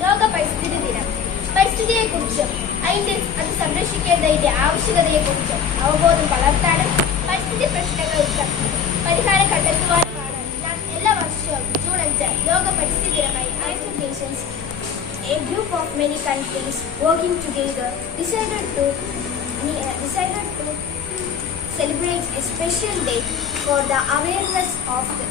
ലോക പരിസ്ഥിതി ദിനം. പരിസ്ഥിതിയെക്കുറിച്ചും അത് സംരക്ഷിക്കേണ്ടതിന്റെ ആവശ്യകതയെക്കുറിച്ചും അവബോധം വളർത്താനും പരിസ്ഥിതി പ്രശ്നങ്ങൾക്ക് പരിഹാരം കണ്ടെത്തുവാനുമാണ് എല്ലാ വർഷവും ജൂൺ 5 ലോക പരിസ്ഥിതി ദിനമായി United Nations, a group of many countries working together, decided to celebrate a special day for the awareness of the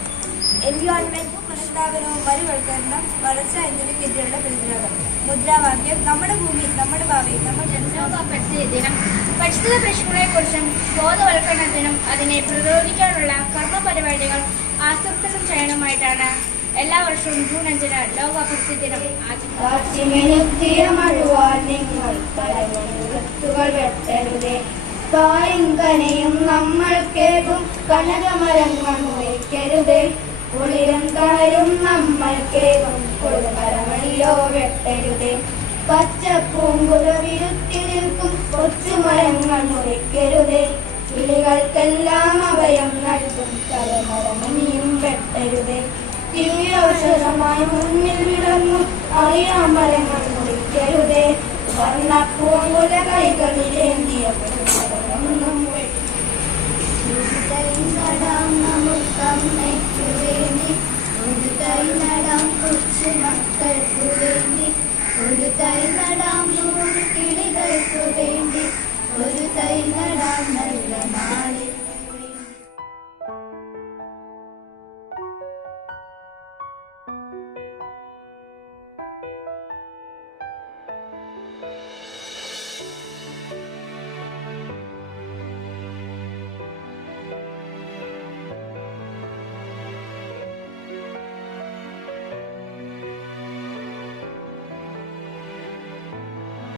environment. പുനരുദ്ധാരണവും മരുവൽക്കരണം വളർച്ച എന്നിവയ്ക്കെതിരെയുള്ള പ്രതിരോധം. മുദ്രാവാക്യം നമ്മുടെ ഭൂമി നമ്മുടെ ഭാവി നമ്മുടെ ലോക പരിസ്ഥിതി ദിനം പരിസ്ഥിതി പ്രശ്നങ്ങളെക്കുറിച്ചും ബോധവൽക്കരണത്തിനും അതിനെ പ്രതിരോധിക്കാനുള്ള കർമ്മ പരിപാടികൾ ആസൂത്രണം ചെയ്യാനുമായിട്ടാണ് എല്ലാ വർഷവും ജൂൺ 5 ലോക പരിസ്ഥിതി ദിനം ആചരിക്കുന്നത്. നമ്മൾ കേൾക്കും കനകമരങ്ങൾ മുറിക്കരുതേ, കുളിരും തളരും നമ്മൾ കേൾക്കും കൊടുമരങ്ങളിലോ വെട്ടരുതേ. പച്ചപ്പൂങ്കുല വിരുത്തി നിൽക്കും കൊച്ചുമരങ്ങൾ മുറിക്കരുതേ, കിളികൾക്കെല്ലാം അഭയം നൽകും തലമരമിനിയും വെട്ടരുതേ. ദിവ്യൗഷധമായി മുന്നിൽ വിളങ്ങും അറിയാം മരങ്ങൾ മുറിക്കരുതേ, വർണ്ണപ്പൂങ്കുല കൈകളിലേന്തിയ ഒരു തൈ നടാം കൊച്ചു മക്കൾക്കു വേണ്ടി, ഒരു തൈ നടാം